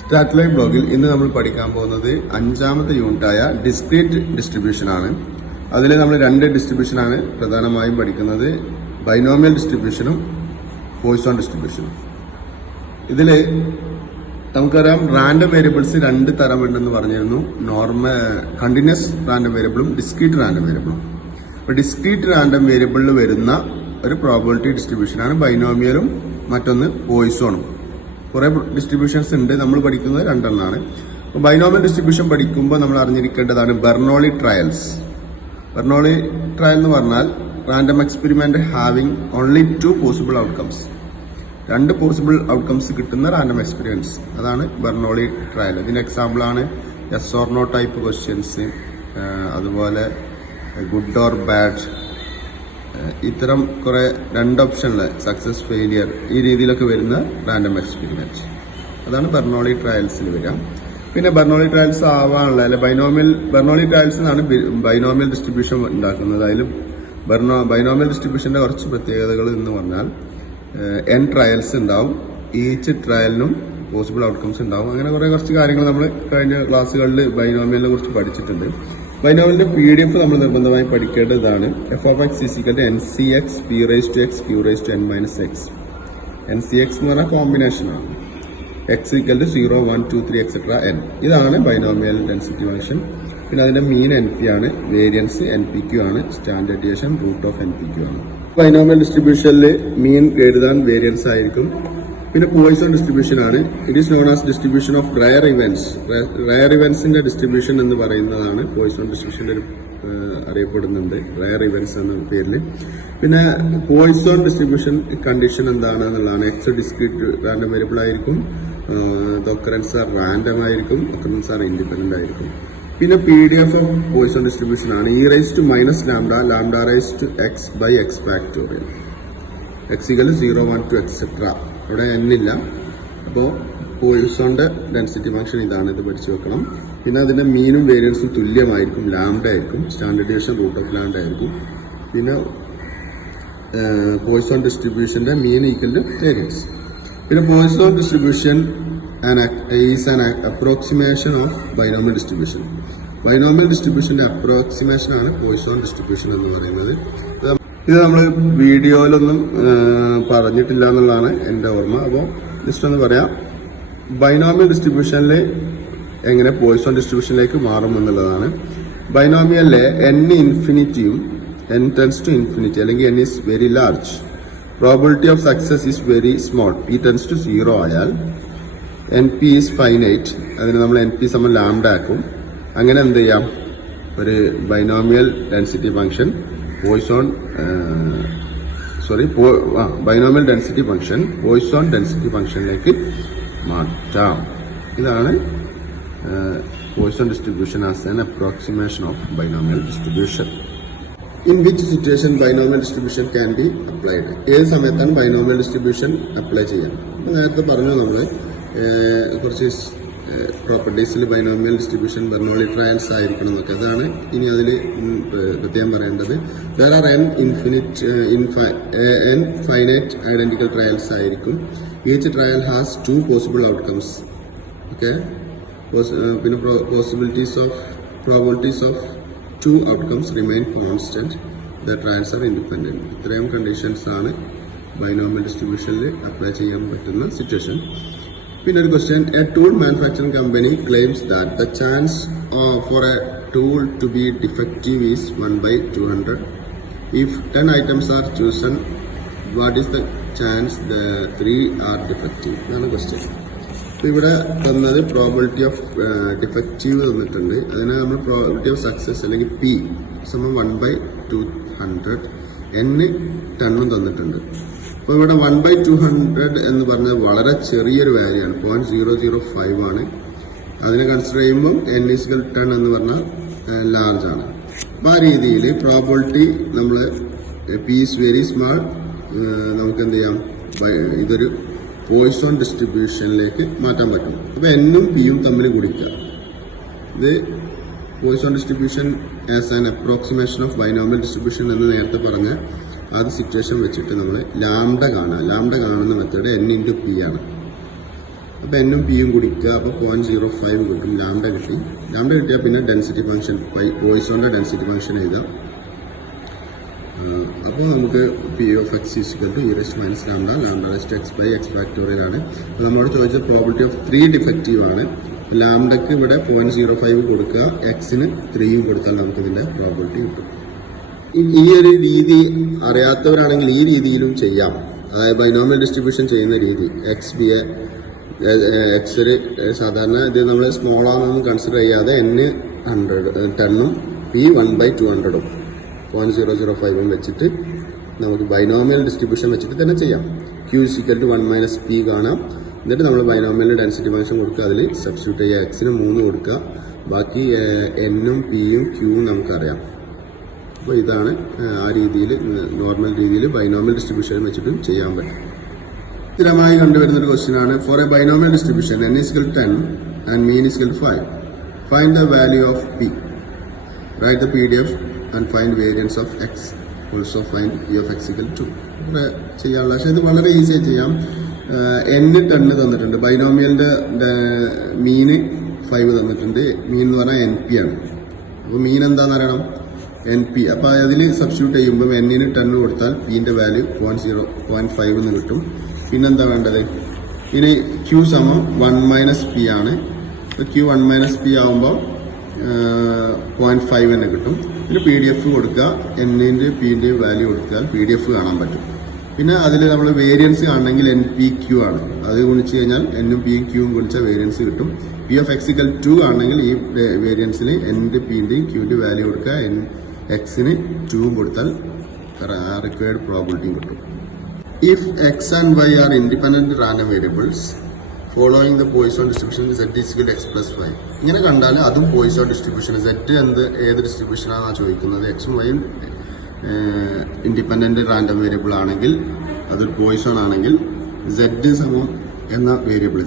സ്റ്റാറ്റ്ലൈവ് ബ്ലോഗിൽ ഇന്ന് നമ്മൾ പഠിക്കാൻ പോകുന്നത് 5ാമത്തെ യൂണിറ്റായ ഡിസ്ക്രീറ്റ് ഡിസ്ട്രിബ്യൂഷൻ ആണ്. അതിൽ നമ്മൾ 2 ഡിസ്ട്രിബ്യൂഷനാണ് പ്രധാനമായും പഠിക്കുന്നത്, ബൈനോമിയൽ ഡിസ്ട്രിബ്യൂഷനും പോയിസോൺ ഡിസ്ട്രിബ്യൂഷനും. ഇതിൽ നമുക്കറിയാം റാൻഡം വേരിയബിൾസ് 2 തരം ഉണ്ടെന്ന് പറഞ്ഞിരുന്നു, കണ്ടിന്യൂസ് റാൻഡം വേരിയബിളും ഡിസ്ക്രീറ്റ് റാൻഡം വേരിയബിളും. അപ്പോൾ ഡിസ്ക്രീറ്റ് റാൻഡം വേരിയബിളിൽ വരുന്ന ഒരു പ്രോബബിലിറ്റി ഡിസ്ട്രിബ്യൂഷനാണ് ബൈനോമിയലും മറ്റൊന്ന് പോയിസോണും. കുറെ ഡിസ്ട്രിബ്യൂഷൻസ് ഉണ്ട്, നമ്മൾ പഠിക്കുന്നത് 2 എണ്ണമാണ്. അപ്പോൾ ബൈനോമിയൽ ഡിസ്ട്രിബ്യൂഷൻ പഠിക്കുമ്പോൾ നമ്മൾ അറിഞ്ഞിരിക്കേണ്ടതാണ് ബെർണോളി ട്രയൽസ്. ബെർണോളി ട്രയൽ എന്ന് പറഞ്ഞാൽ random experiment having only 2 possible outcomes, 2 possible outcomes കിട്ടുന്ന റാൻഡം എക്സ്പീരിയൻസ്, അതാണ് ബെർണോളി ട്രയൽ. ഇതിന്റെ എക്സാമ്പിൾ ആണ് yes or no type questions, അതുപോലെ ഗുഡ് ഓർ ബാഡ്, ഇത്തരം കുറെ 2 ഓപ്ഷനില് സക്സസ് ഫെയിലിയർ, ഈ രീതിയിലൊക്കെ വരുന്ന റാൻഡം എക്സ്പെരിമെന്റ്, അതാണ് ബെർണോളി ട്രയൽസിൽ വരിക. പിന്നെ ബെർണോളി ട്രയൽസ് ആവാനുള്ള അല്ലെ ബെർണോളി ട്രയൽസ് എന്നാണ് ബൈനോമിയൽ ഡിസ്ട്രിബ്യൂഷൻ ഉണ്ടാക്കുന്നത്. അതിൽ ബൈനോമിയൽ ഡിസ്ട്രിബ്യൂഷന്റെ കുറച്ച് പ്രത്യേകതകൾ എന്ന് പറഞ്ഞാൽ N ട്രയൽസ് ഉണ്ടാവും, ഈച്ച് ട്രയലിനും പോസിബിൾ ഔട്ട്കംസ് ഉണ്ടാവും. അങ്ങനെ കുറച്ച് കാര്യങ്ങൾ നമ്മൾ കഴിഞ്ഞ ക്ലാസ്സുകളിൽ ബൈനോമിയലിനെ കുറിച്ച് പഠിച്ചിട്ടുണ്ട്. ബൈനോമിയലിന്റെ PDF നമ്മൾ നിർബന്ധമായി പഠിക്കേണ്ടതാണ്. f(x) = NCX p(x) q(n-x). NCX എന്ന് പറഞ്ഞാൽ കോമ്പിനേഷൻ ആണ്. x = 0, 1, 2, 3 etc. n. ഇതാണ് ബൈനോമിയൽ ഡെൻസിറ്റി ഫംഗ്ഷൻ. പിന്നെ അതിന്റെ മീൻ NP ആണ്, വേരിയൻസ് NPQ ആണ്, സ്റ്റാൻഡേർഡ് ഡീവിയേഷൻ √NPQ ആണ്. ബൈനോമിയൽ ഡിസ്ട്രിബ്യൂഷനിൽ മീൻ എഴുതാൻ വേരിയൻസ് ആയിരിക്കും. പിന്നെ പോയിസോൺ ഡിസ്ട്രിബ്യൂഷൻ ആണ്. It is known as distribution of rare events. Rare ഇവന്റ്സിന്റെ ഡിസ്ട്രിബ്യൂഷൻ എന്ന് പറയുന്നതാണ് പോയിസോൺ ഡിസ്ട്രിബ്യൂഷന്റെ അറിയപ്പെടുന്നുണ്ട്, റയർ ഇവന്റ്സ് എന്ന പേരിൽ. പിന്നെ പോയിസോൺ ഡിസ്ട്രിബ്യൂഷൻ കണ്ടീഷൻ എന്താണെന്നുള്ളതാണ്. എക്സ് ഡിസ്ക്രീറ്റ് റാൻഡം വേരിയബിൾ ആയിരിക്കും, ഒക്കറൻസ് ആർ റാൻഡം ആയിരിക്കും, ഒക്കറൻസ് ആർ ഇൻഡിപെൻഡന്റ് ആയിരിക്കും. പിന്നെ PDF ഓഫ് പോയിസോൺ ഡിസ്ട്രിബ്യൂഷൻ ആണ് e⁻⁻ λ⁻x/x⁴. x = 0, 1, 2 etc. അവിടെ n ഇല്ല. അപ്പോൾ പോയിസോണിന്റെ ഡെൻസിറ്റി ഫംഗ്ഷൻ ഇതാണ്, ഇത് പഠിച്ചു വെക്കണം. പിന്നെ അതിന്റെ മീനും വേരിയൻസും തുല്യമായിരിക്കും, ലാംഡ ആയിരിക്കും, സ്റ്റാൻഡേർഡ് ഡീവിയേഷൻ √λ ആയിരിക്കും. പിന്നെ പോയിസോൺ ഡിസ്ട്രിബ്യൂഷന്റെ മീൻ ഈക്വൽ ടു വേരിയൻസ്. പിന്നെ Poisson distribution is an approximation of binomial distribution. Binomial ഡിസ്ട്രിബ്യൂഷന്റെ അപ്രോക്സിമേഷൻ ആണ് പോയിസോൺ ഡിസ്ട്രിബ്യൂഷൻ എന്ന് പറയുന്നത്. ഇത് നമ്മൾ വീഡിയോയിലൊന്നും പറഞ്ഞിട്ടില്ല എന്നുള്ളതാണ് എൻ്റെ ഓർമ്മ. അപ്പോൾ ജസ്റ്റ് ഒന്ന് പറയാം, ബൈനോമിയൽ ഡിസ്ട്രിബ്യൂഷനിൽ എങ്ങനെ പോയിസോൺ ഡിസ്ട്രിബ്യൂഷനിലേക്ക് മാറും എന്നുള്ളതാണ്. ബൈനോമിയലിലെ n ഇൻഫിനിറ്റിയും n ടെൻസ് ടു ഇൻഫിനിറ്റി അല്ലെങ്കിൽ n is very large, probability of success is very small, p tends to 0 ആയാൽ NP ഈസ് ഫൈനൈറ്റ്, അതിന് നമ്മൾ NP സമം ലാംഡ ആക്കും. അങ്ങനെ എന്ത് ചെയ്യാം, ഒരു binomial density function binomial density function Poisson density ഫംഗ്ഷനിലേക്ക് മാറ്റാം. ഇതാണ് Poisson distribution as an approximation of binomial distribution. In which situation binomial distribution can be applied? ഏത് സമയത്താണ് ബൈനോമിയൽ ഡിസ്ട്രിബ്യൂഷൻ അപ്ലൈ ചെയ്യാം? അപ്പോൾ നേരത്തെ പറഞ്ഞു നമ്മൾ കുറച്ച് പ്രോപ്പർട്ടീസിൽ ബൈനോമിയൽ ഡിസ്ട്രിബ്യൂഷൻ ബെർണോളി ട്രയൽസ് ആയിരിക്കണം എന്നൊക്കെ. അതാണ് ഇനി അതിൽ പ്രത്യേകം പറയേണ്ടത്. There are n finite identical trials ആയിരിക്കും. Each trial has 2 possible outcomes. Okay, പിന്നെ probabilities of 2 outcomes remain constant. The trials are independent. ഇത്രയും കണ്ടീഷൻസ് ആണ് ബൈനോമിയൽ ഡിസ്ട്രിബ്യൂഷനിൽ അപ്ലൈ ചെയ്യാൻ പറ്റുന്ന സിറ്റുവേഷൻ. പിന്നെ ഒരു question, a tool manufacturing company claims that the chance for a tool to be defective is 1/200. If 10 items are chosen, what is the chance the 3 are defective? ഇതാണ് question. അപ്പോൾ ഇവിടെ തന്നത് probability of defective തന്നിട്ടുണ്ട്. അതിനെ നമ്മൾ probability of success അല്ലെങ്കിൽ P സമം 1/200, n 10 തന്നിട്ടുണ്ട്. അപ്പോൾ ഇവിടെ 1/200 എന്ന് പറഞ്ഞത് വളരെ ചെറിയൊരു വാല്യൂ ആണ്, 0.005 ആണ്. അതിനെ കൺസിഡർ ചെയ്യുമ്പോൾ n = 10 എന്ന് പറഞ്ഞാൽ ലാർജ് ആണ്. അപ്പോൾ ആ രീതിയിൽ പ്രോബിലിറ്റി നമ്മൾ P ഈസ് വെരി സ്മാൾ, നമുക്ക് എന്ത് ചെയ്യാം, ഇതൊരു പോയിസോൺ ഡിസ്ട്രിബ്യൂഷനിലേക്ക് മാറ്റാൻ പറ്റും. അപ്പോൾ n-ഉം p-യും തമ്മിൽ ഗുണിക്കുക. ഇത് Poisson distribution as an approximation of binomial distribution എന്ന് നേരത്തെ പറഞ്ഞ അത് സിറ്റുവേഷൻ വെച്ചിട്ട് നമ്മൾ ലാംഡ കാണുന്ന മെത്തേഡ് n ഇൻറ്റു പി ആണ്. അപ്പോൾ എന്നും പിയും കുടിക്കുക. അപ്പോൾ 0.05 കിട്ടും. ലാംഡ കിട്ടിയാൽ പിന്നെ ഡെൻസിറ്റി ഫംഗ്ഷൻ പോയിസോന്റെ ഡെൻസിറ്റി ഫംഗ്ഷൻ എഴുതാം. അപ്പോൾ നമുക്ക് P of X equal to e minus lambda x by x factorial ആണ്. നമ്മളോട് ചോദിച്ച പ്രോബിലിറ്റി ഓഫ് 3 ഡിഫക്റ്റീവ് ആണ്. ലാംഡക്ക് ഇവിടെ 0.05 കൊടുക്കുക, എക്സിന് 3 കൊടുത്താൽ നമുക്ക് ഇതിന്റെ പ്രോബിലിറ്റി കിട്ടും. ഈ ഒരു രീതി അറിയാത്തവരാണെങ്കിൽ ഈ രീതിയിലും ചെയ്യാം. അതായത് ബൈനോമിയൽ ഡിസ്ട്രിബ്യൂഷൻ ചെയ്യുന്ന രീതി എക്സിൽ സാധാരണ ഇത് നമ്മൾ സ്മോൾ ആണെന്ന് കൺസിഡർ ചെയ്യാതെ n 10 p 1/200 0.005 വെച്ചിട്ട് നമുക്ക് ബൈനോമിയൽ ഡിസ്ട്രിബ്യൂഷൻ വെച്ചിട്ട് തന്നെ ചെയ്യാം. q = 1 - p കാണാം. എന്നിട്ട് നമ്മൾ ബൈനോമിയൽ ഡെൻസിറ്റി ഫംഗ്ഷൻ കൊടുക്കുക, അതിൽ സബ്സ്റ്റിറ്റ്യൂട്ട് ചെയ്യുക. എക്സിന് 3 കൊടുക്കുക, ബാക്കി എന്നും പിയും ക്യൂവും നമുക്കറിയാം. അപ്പോൾ ഇതാണ് ആ രീതിയിൽ നോർമൽ രീതിയിൽ ബൈനോമിയൽ ഡിസ്ട്രിബ്യൂഷൻ വെച്ചിട്ടും ചെയ്യാൻ പറ്റും. സ്ഥിരമായി കണ്ടുവരുന്ന ഒരു ക്വസ്റ്റ്യൻ ആണ്. For a binomial distribution n = 10 and mean = 5, find the value of p. Write the PDF and find variance of x. Also find p of x = 2. ഇവിടെ ചെയ്യാനുള്ള, പക്ഷേ ഇത് വളരെ ഈസിയായി ചെയ്യാം. n 10 തന്നിട്ടുണ്ട്, ബൈനോമിയലിന്റെ മീന് 5 തന്നിട്ടുണ്ട്. മീൻ എന്ന് പറഞ്ഞാൽ എൻ പി ആണ്. അപ്പോൾ മീൻ എന്താണെന്ന് അറിയണം, എൻ പി. അപ്പോൾ അതിൽ സബ്സ്റ്റിറ്റ്യൂട്ട് ചെയ്യുമ്പോൾ എന്നിന് 10 കൊടുത്താൽ പിന്റെ വാല്യൂ 0.5 എന്ന് കിട്ടും. പിന്നെന്താ വേണ്ടത്, ഇനി q = 1 - p ആണ്. q 1 - p ആവുമ്പോൾ 0.5 തന്നെ കിട്ടും. പിന്നെ PDF കൊടുക്കുക, എന്നിന്റെ പിന്റെ വാല്യൂ കൊടുത്താൽ PDF കാണാൻ പറ്റും. പിന്നെ അതിൽ നമ്മൾ വേരിയൻസ് കാണണമെങ്കിൽ NPQ ആണ്, അത് ഗുണിച്ച് കഴിഞ്ഞാൽ എന്നും പിയും ക്യൂവും ഗുണിച്ചാൽ വേരിയൻസ് കിട്ടും. p of x = 2 ആണെങ്കിൽ ഈ വേരിയൻസിൽ എൻ്റെ പിന്റെയും ക്യൂവിന്റെ വാല്യൂ കൊടുക്കുക, എക്സിന് 2 കൊടുത്താൽ റിക്വയർഡ് പ്രോബിലിറ്റിയും കിട്ടും. If x and y are independent random variables following the Poisson distribution, z = x + y. ഇങ്ങനെ കണ്ടാൽ അതും പോയിസോൺ ഡിസ്ട്രിബ്യൂഷൻ. z ഏത് ഡിസ്ട്രിബ്യൂഷൻ ആണെന്നാണ് ചോദിക്കുന്നത്. എക്സും വൈയും ഇൻഡിപെൻഡന്റ് റാൻഡം വേരിയബിൾ ആണെങ്കിൽ, അതൊരു പോയിസോൺ ആണെങ്കിൽ z എന്ന വേരിയബിൾ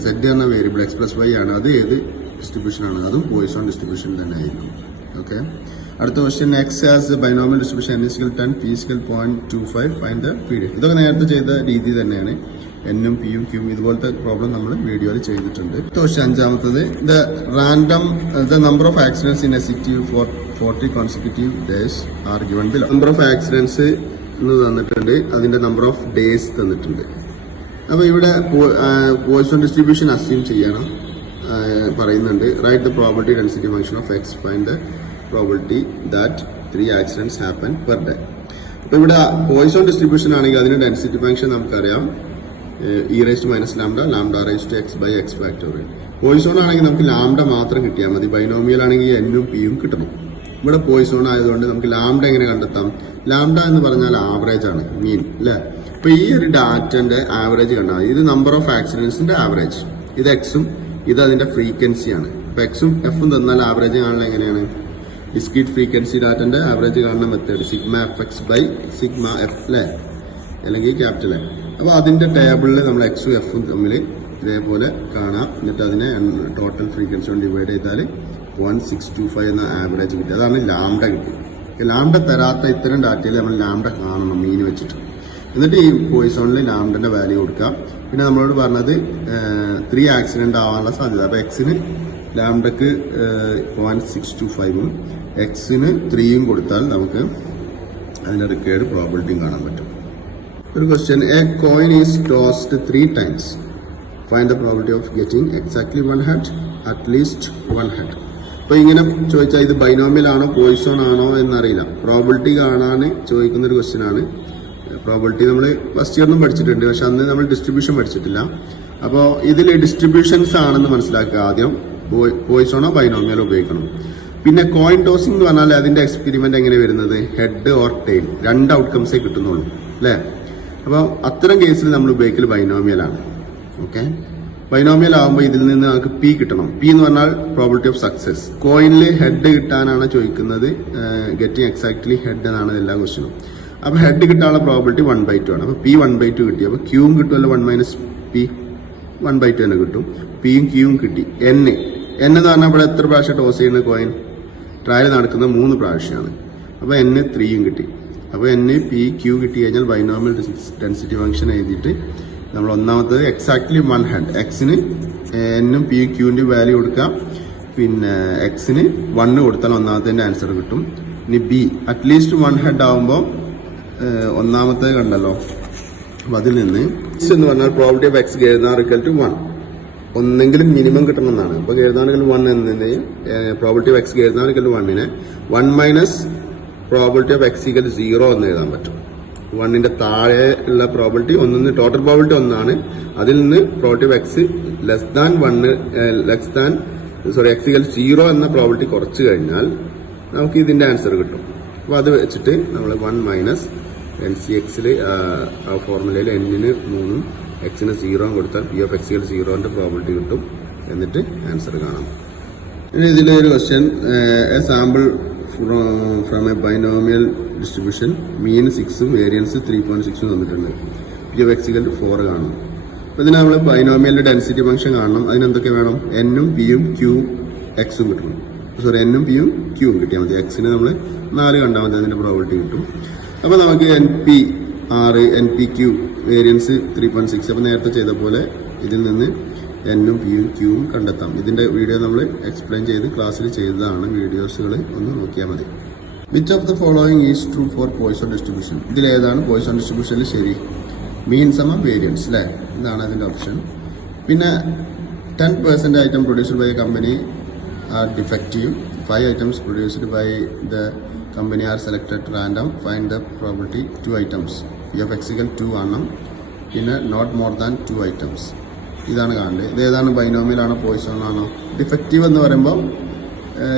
x + y ആണ്. അത് ഏത് ഡിസ്ട്രിബ്യൂഷൻ ആണ്, അതും പോയിസോൺ ഡിസ്ട്രിബ്യൂഷൻ തന്നെ ആയിരിക്കും. ഓക്കെ, അടുത്ത question. X as binomial distribution n = 10, p = 0.25, find the PDF. ഇതൊക്കെ നേരത്തെ ചെയ്ത രീതി തന്നെയാണ്. എന്നും പിയും ക്യൂവും ഇതുപോലത്തെ പ്രോബ്ലം നമ്മൾ വീഡിയോയിൽ ചെയ്തിട്ടുണ്ട്. Question 5. The number of accidents in a city for 40 consecutive days are given below. Number of accidents എന്ന് തന്നിട്ടുണ്ട്, അതിന്റെ നമ്പർ ഓഫ് ഡേയ്സ് തന്നിട്ടുണ്ട്. അപ്പോൾ ഇവിടെ പോയിസൺ ഡിസ്ട്രിബ്യൂഷൻ അസ്യൂം ചെയ്യണം പറയുന്നുണ്ട്. Write the probability density function of X, find the probability that 3 accidents happen per day. അപ്പോൾ ഇവിടെ പോയിസൺ ഡിസ്ട്രിബ്യൂഷൻ ആണെങ്കിൽ അതിന്റെ ഡെൻസിറ്റി ഫംഗ്ഷൻ നമുക്കറിയാം, e - λ x by x factorial. Poisson ആണെങ്കിൽ നമുക്ക് ലാംഡ മാത്രം കിട്ടിയാൽ മതി. ബൈനോമിയൽ ആണെങ്കിൽ എന്നും പിയും കിട്ടണം. ഇവിടെ പോയിസോൺ ആയതുകൊണ്ട് നമുക്ക് ലാംഡ എങ്ങനെ കണ്ടെത്താം? ലാംഡ എന്ന് പറഞ്ഞാൽ ആവറേജ് ആണ്, മീൻ അല്ലേ. അപ്പൊ ഈ ഒരു ഡാറ്റന്റെ ആവറേജ് കണ്ടാൽ ഇത് നമ്പർ ഓഫ് ആക്സിഡന്റ്സിന്റെ ആവറേജ്, ഇത് എക്സും ഇത് അതിന്റെ ഫ്രീക്വൻസിയാണ്. അപ്പൊ എക്സും എഫും തന്നാൽ ആവറേജ് കാണുന്നത് എങ്ങനെയാണ്? ഡിസ്ക്രീറ്റ് ഫ്രീക്വൻസി ഡാറ്റന്റെ ആവറേജ് കാണുന്ന മെത്തേഡ് σfx by σf അല്ലേ, അല്ലെങ്കിൽ ക്യാപിറ്റൽ എ. അപ്പോൾ അതിന്റെ ടേബിളിൽ നമ്മൾ എക്സും എഫും തമ്മിൽ ഇതേപോലെ കാണാം. എന്നിട്ട് അതിനെ ടോട്ടൽ ഫ്രീക്വൻസി കൊണ്ട് ഡിവൈഡ് ചെയ്താൽ 0.625 എന്ന ആവറേജ് കിട്ടി. അതാണ് ലാംഡ കിട്ടി. ലാംഡ തരാത്ത ഇത്തരം ഡാറ്റയിൽ നമ്മൾ ലാംഡ കാണണം മീൻ വെച്ചിട്ട്. എന്നിട്ട് ഈ പോയിസോണിൽ ലാംഡന്റെ വാല്യൂ കൊടുക്കാം. പിന്നെ നമ്മളോട് പറഞ്ഞത് 3 ആക്സിഡന്റ് ആവാനുള്ള സാധ്യത. അപ്പോൾ എക്സിന് ലാംഡക്ക് 0.625ഉം എക്സിന് 3യും കൊടുത്താൽ നമുക്ക് അതിന്റെ റിക്വയർഡ് പ്രോബിലിറ്റിയും കാണാൻ പറ്റും. ഒരു question. A coin is tossed 3 times. Find the probability of getting exactly 1 head, at least 1 head. അപ്പൊ ഇങ്ങനെ ചോദിച്ചാൽ ഇത് ബൈനോമിയൽ ആണോ പോയിസോൺ ആണോ എന്നറിയില്ല. പ്രോബിലിറ്റി കാണാൻ ചോദിക്കുന്ന ഒരു ക്വസ്റ്റ്യൻ ആണ്. പ്രോബിലിറ്റി നമ്മൾ ഫസ്റ്റ് ഇയറിലും പഠിച്ചിട്ടുണ്ട്, പക്ഷെ അന്ന് നമ്മൾ ഡിസ്ട്രിബ്യൂഷൻ പഠിച്ചിട്ടില്ല. അപ്പോൾ ഇതിൽ ഡിസ്ട്രിബ്യൂഷൻസ് ആണെന്ന് മനസ്സിലാക്കുക. ആദ്യം പോയിസോണോ ബൈനോമിയലോ ഉപയോഗിക്കണം. പിന്നെ കോയിൻ ടോസിംഗ് എന്ന് പറഞ്ഞാൽ അതിന്റെ എക്സ്പെരിമെന്റ് എങ്ങനെ വരുന്നത്? ഹെഡ് ഓർ ടെയിൽ, 2 ഔട്ട്കംസേ കിട്ടുന്നുള്ളൂ അല്ലേ. അപ്പോൾ അത്തരം കേസിൽ നമ്മൾ ഉപയോഗിക്കൽ ബൈനോമിയലാണ്. ഓക്കെ, ബൈനോമിയൽ ആകുമ്പോൾ ഇതിൽ നിന്ന് നമുക്ക് പി കിട്ടണം. പി എന്ന് പറഞ്ഞാൽ പ്രോബിലിറ്റി ഓഫ് സക്സസ്. കോയിനിൽ ഹെഡ് കിട്ടാനാണ് ചോദിക്കുന്നത്, ഗെറ്റിംഗ് എക്സാക്ട്ലി ഹെഡ് എന്നാണ് എല്ലാ ക്വസ്റ്റ്യനും. അപ്പോൾ ഹെഡ് കിട്ടാനുള്ള പ്രോബിലിറ്റി 1/2 ആണ്. അപ്പോൾ പി 1/2 കിട്ടി. അപ്പോൾ ക്യൂവും കിട്ടുമല്ലോ, 1 - p 1/2 തന്നെ കിട്ടും. പിയും ക്യൂവും കിട്ടി. എൻ എന്ന് പറഞ്ഞാൽ ഇവിടെ എത്ര പ്രാവശ്യം ടോസ് ചെയ്യുന്ന കോയിൻ? ട്രയൽ നടക്കുന്നത് 3 പ്രാവശ്യമാണ്. അപ്പോൾ n 3യും കിട്ടി. അപ്പോൾ N P Q കിട്ടി കഴിഞ്ഞാൽ ബൈനോമിയൽ ഡെൻസിറ്റി ഫംഗ്ഷൻ എഴുതിയിട്ട് നമ്മൾ ഒന്നാമത്തത് എക്സാക്ട്ലി 1 ഹെഡ് എക്സിന് N P Qന്റെ വാല്യൂ കൊടുക്കാം, പിന്നെ എക്സിന് 1 കൊടുത്താൽ ഒന്നാമത്തെ ആൻസർ കിട്ടും. ഇനി B അറ്റ്ലീസ്റ്റ് 1 ഹെഡ് ആവുമ്പോൾ ഒന്നാമത്തെ കണ്ടല്ലോ, അപ്പൊ അതിൽ നിന്ന് എന്ന് പറഞ്ഞാൽ പ്രോബിലിറ്റി ഓഫ് എക്സ് > ടു 1 ഒന്നെങ്കിലും മിനിമം കിട്ടണമെന്നാണ്. അപ്പൊ > 1 എന്നതിനെയും പ്രോബിലിറ്റി ഓഫ് എക്സ് > ടു 1നെ 1 മൈനസ് പ്രോബിലിറ്റി ഓഫ് എക്സ് = 0 എന്ന് എഴുതാൻ പറ്റും. 1ന്റെ താഴെ ഉള്ള പ്രോബിലിറ്റി ഒന്നിന് ടോട്ടൽ പ്രോബിലിറ്റി 1 ആണ്. അതിൽ നിന്ന് പ്രോബിലിറ്റി ഓഫ് എക്സ് എക്സ് = 0 എന്ന പ്രോബിലിറ്റി കുറച്ച് കഴിഞ്ഞാൽ നമുക്ക് ഇതിന്റെ ആൻസർ കിട്ടും. അപ്പൊ അത് വെച്ചിട്ട് നമ്മൾ 1 മൈനസ് NCXൽ ആ ഫോർമുലയിൽ Nന് 3 എക്സിന് 0 കൊടുത്താൽ P of X = 0ന്റെ പ്രോബിലിറ്റി കിട്ടും. എന്നിട്ട് ആൻസർ കാണാം. ഇനി ഇതിലെ ഒരു question, a sample from a binomial distribution mean 6ഉം വേരിയൻസ് 3.6ഉം തന്നിട്ടുണ്ട്. P of X = 4 കാണണം. അപ്പൊ ഇതിന് നമ്മൾ ബൈനോമിയലിന്റെ ഡെൻസിറ്റി ഫംഗ്ഷൻ കാണണം. അതിനെന്തൊക്കെ വേണം? Nഉം Pയും Qയും Xഉം കിട്ടണം. Nഉം Pയും Qയും കിട്ടിയാൽ മതി. Xന് നമ്മൾ 4 കണ്ടാൽ മതി, അതിന്റെ പ്രോബിലിറ്റി കിട്ടും. അപ്പൊ നമുക്ക് NP 6 NPQ വേരിയൻസ് 3.6. അപ്പൊ നേരത്തെ ചെയ്ത പോലെ ഇതിൽ നിന്ന് Nഉം Pയും Qയും കണ്ടെത്താം. ഇതിന്റെ വീഡിയോ നമ്മൾ എക്സ്പ്ലെയിൻ ചെയ്ത് ക്ലാസ്സിൽ ചെയ്തതാണ്. വീഡിയോസുകൾ ഒന്ന് നോക്കിയാൽ മതി. Which of the following is true for Poisson distribution? ഇതിലേതാണ് പോയിസൺ ഡിസ്ട്രിബ്യൂഷനിൽ ശരി? മീൻ സമം വേരിയൻസ് അല്ലേ, ഇതാണ് അതിന്റെ ഓപ്ഷൻ. പിന്നെ 10% item produced by a company are defective, 5 items produced by the company are selected at random, find the probability 2 items. P of X = 2 ആണ്. പിന്നെ നോട്ട് മോർ ദാൻ 2 items. ഇതാണ് കാണേണ്ടത്. ഇതേതാണ് ബൈനോമിയൽ ആണോ പോയിസൺ ആണോ? ഡിഫക്റ്റീവ് എന്ന് പറയുമ്പോൾ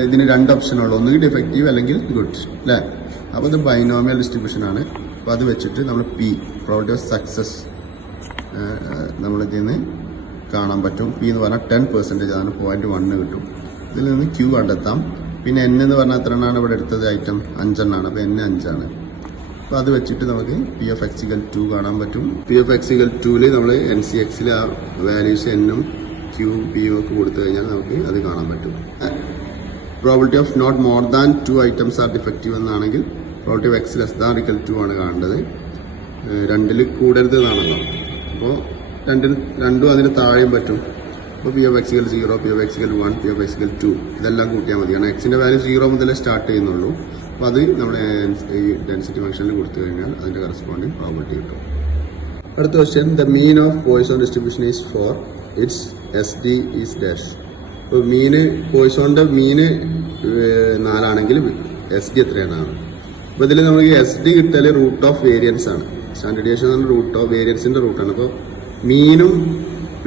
ഇതിന് 2 ഓപ്ഷനുള്ളൂ, ഒന്നുകിൽ ഡിഫക്റ്റീവ് അല്ലെങ്കിൽ ഗുഡ് അല്ലേ. അപ്പോൾ ഇത് ബൈനോമിയൽ ഡിസ്ട്രിബ്യൂഷൻ ആണ്. അപ്പോൾ അത് വെച്ചിട്ട് നമ്മൾ P പ്രോബിലിറ്റി ഓഫ് സക്സസ് നമ്മളിതിൽ നിന്ന് കാണാൻ പറ്റും. P എന്ന് പറഞ്ഞാൽ 10% ആണ്, 0.1 കിട്ടും. ഇതിൽ നിന്ന് Q കണ്ടെത്താം. പിന്നെ N എന്ന് പറഞ്ഞാൽ എത്ര എണ്ണമാണ് ഇവിടെ എടുത്തത്? ഐറ്റം 5 എണ്ണമാണ്. അപ്പോൾ N 5 ആണ്. അപ്പോൾ അത് വെച്ചിട്ട് നമുക്ക് P of X = 2 കാണാൻ പറ്റും. P of X = 2 നമ്മൾ NCXൽ ആ വാല്യൂസ് Nഉം Qയും Pയും ഒക്കെ കൊടുത്തു കഴിഞ്ഞാൽ നമുക്ക് അത് കാണാൻ പറ്റും. Probability of not more than 2 items are defective എന്നാണെങ്കിൽ പ്രോബിലിറ്റി ഓഫ് X <= 2 ആണ് കാണേണ്ടത്. 2ൽ കൂടരുത് എന്നാണല്ലോ. അപ്പോൾ 2ഉം അതിന് താഴെയും പറ്റും. അപ്പോൾ P of X = 0, P of X = 1, P of X = 2 ഇതെല്ലാം കൂട്ടിയാൽ മതി. കാരണം എക്സിന്റെ വാല്യൂ 0 മുതലേ സ്റ്റാർട്ട് ചെയ്യുന്നുള്ളൂ. അപ്പോൾ അത് നമ്മൾ ഈ ഡെൻസിറ്റി ഫംഗ്ഷനിൽ കൊടുത്തു കഴിഞ്ഞാൽ അതിന്റെ കറസ്പോണ്ടിങ് പ്രോബിലിറ്റി കിട്ടും. അടുത്ത question, the mean of Poisson distribution is 4, it's SD is dash. അപ്പോൾ പോയിസോണിന്റെ മീന് 4 ആണെങ്കിൽ SD എത്രയാണ്? അപ്പോൾ ഇതിൽ നമുക്ക് SD കിട്ടിയാൽ റൂട്ട് ഓഫ് വേരിയൻസ് ആണ്. സ്റ്റാൻഡേർഡ് ഡീവിയേഷൻ റൂട്ട് ഓഫ് വേരിയൻസിന്റെ റൂട്ടാണ്. അപ്പോൾ മീനും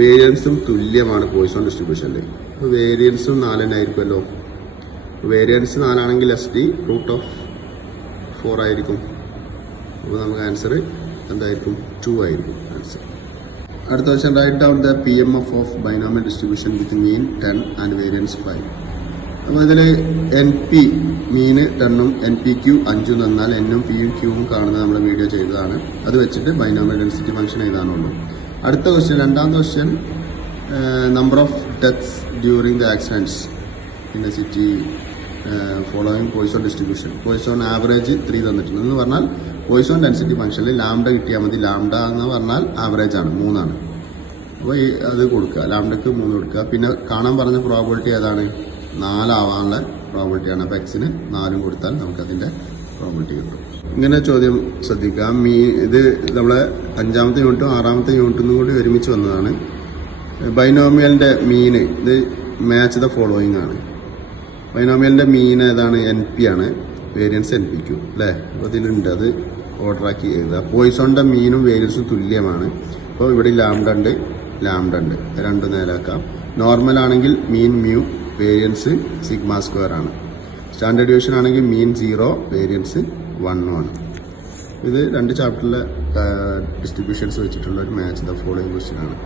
വേരിയൻസും തുല്യമാണ് പോയിസൺ ഡിസ്ട്രിബ്യൂഷനിൽ. അപ്പോൾ വേരിയൻസും 4 തന്നെ ആയിരിക്കുമല്ലോ. വേരിയൻസ് 4 ആണെങ്കിൽ SD റൂട്ട് ഓഫ് 4 ആയിരിക്കും. അപ്പോൾ നമുക്ക് ആൻസർ എന്തായിരിക്കും? 2 ആയിരിക്കും ആൻസർ. അടുത്ത question, write down the PMF of binomial distribution with mean 10 and variance 5. അപ്പോൾ ഇതിൽ NP മീന് 10ഉം NPQ 5ഉം തന്നാൽ Nഉം Pയും Qയും കാണുന്നത് നമ്മൾ വീഡിയോ ചെയ്തതാണ്. അത് വെച്ചിട്ട് ബൈനോമിയൽ ഡെൻസിറ്റി ഫംഗ്ഷൻ എഴുതാനുള്ളൂ. അടുത്ത ക്വസ്റ്റ്യൻ, രണ്ടാമത്തെ question, number of deaths during the accidents in a city following Poisson distribution. Poisson average 3 തന്നിട്ടുണ്ട്. എന്ന് പറഞ്ഞാൽ പോയിസൺ ഡെൻസിറ്റി ഫംഗ്ഷനിൽ ലാംഡ കിട്ടിയാൽ മതി. ലാംഡ എന്ന് പറഞ്ഞാൽ ആവറേജ് ആണ്, 3 ആണ്. അപ്പോൾ അത് കൊടുക്കുക, ലാംഡക്ക് 3 കൊടുക്കുക. പിന്നെ കാണാൻ പറഞ്ഞ പ്രോബിലിറ്റി ഏതാണ്? 4 ആവാനുള്ള പ്രോബിലിറ്റിയാണ്. അപ്പോൾ Xന് 4 കൊടുത്താൽ നമുക്കതിൻ്റെ പ്രോബിലിറ്റി കിട്ടും. ഇങ്ങനെ ചോദ്യം ശ്രദ്ധിക്കാം. ഇത് നമ്മളെ 5ാമത്തെ യൂണിറ്റും 6ാമത്തെ യൂണിറ്റും കൂടി ഒരുമിച്ച് വന്നതാണ്. ബൈനോമിയലിന്റെ മീന് ഇത് മാച്ച് ദ ഫോളോയിങ് ആണ്. ബൈനോമിയലിന്റെ മീൻ ഏതാണ്? NP ആണ്, വേരിയൻസ് NPQ അല്ലേ. അപ്പോൾ ഇതിലുണ്ട്, അത് ഓർഡറാക്കി എഴുതുക. പോയിസോണിന്റെ മീനും വേരിയൻസും തുല്യമാണ്. അപ്പോൾ ഇവിടെ ലാംഡ ഉണ്ട്, രണ്ടും നേരാക്കാം. നോർമൽ ആണെങ്കിൽ മീൻ മ്യൂ, വേരിയൻസ് σ² ആണ്. സ്റ്റാൻഡേർഡ് ഡീവിയേഷൻ ആണെങ്കിൽ മീൻ 0, വേരിയൻസ് 1 ആണ്. ഇത് 2 ചാപ്റ്ററിലെ ഡിസ്ട്രിബ്യൂഷൻസ് വെച്ചിട്ടുള്ള ഒരു മാച്ച് ദ ഫോളോയിങ് ക്വസ്റ്റ്യൻ ആണ്.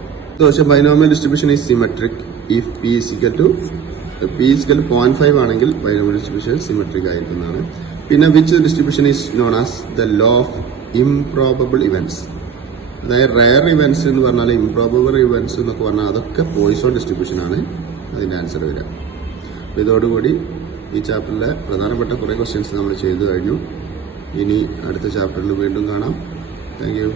പക്ഷേ binomial distribution is symmetric if P = 0.5 ആണെങ്കിൽ ബൈനോമിയൽ ഡിസ്ട്രിബ്യൂഷൻ സിമെട്രിക് ആയിരിക്കുന്നതാണ്. പിന്നെ which distribution is known as the law of improbable events. അതായത് റയർ ഇവന്റ്സ് എന്ന് പറഞ്ഞാൽ ഇംപ്രോബബിൾ ഇവന്റ്സ് എന്നൊക്കെ പറഞ്ഞാൽ അതൊക്കെ പോയിസൺ ഡിസ്ട്രിബ്യൂഷൻ ആണ് അതിന്റെ ആൻസർ വരിക. അപ്പോൾ ഇതോടുകൂടി ഈ ചാപ്റ്ററിലെ പ്രധാനപ്പെട്ട കുറേ ക്വസ്റ്റ്യൻസ് നമ്മൾ ചെയ്തു കഴിഞ്ഞു. ഇനി അടുത്ത ചാപ്റ്ററിൽ വീണ്ടും കാണാം. Thank you.